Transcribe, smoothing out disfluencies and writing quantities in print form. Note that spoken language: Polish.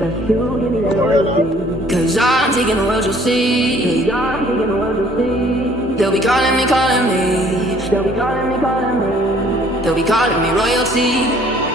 That's you, give me that royalty. Cause I'm taking the world, you'll see. Cause I'm taking the world, you'll see. They'll be calling me, calling me. They'll be calling me, calling me. They'll be calling me royalty.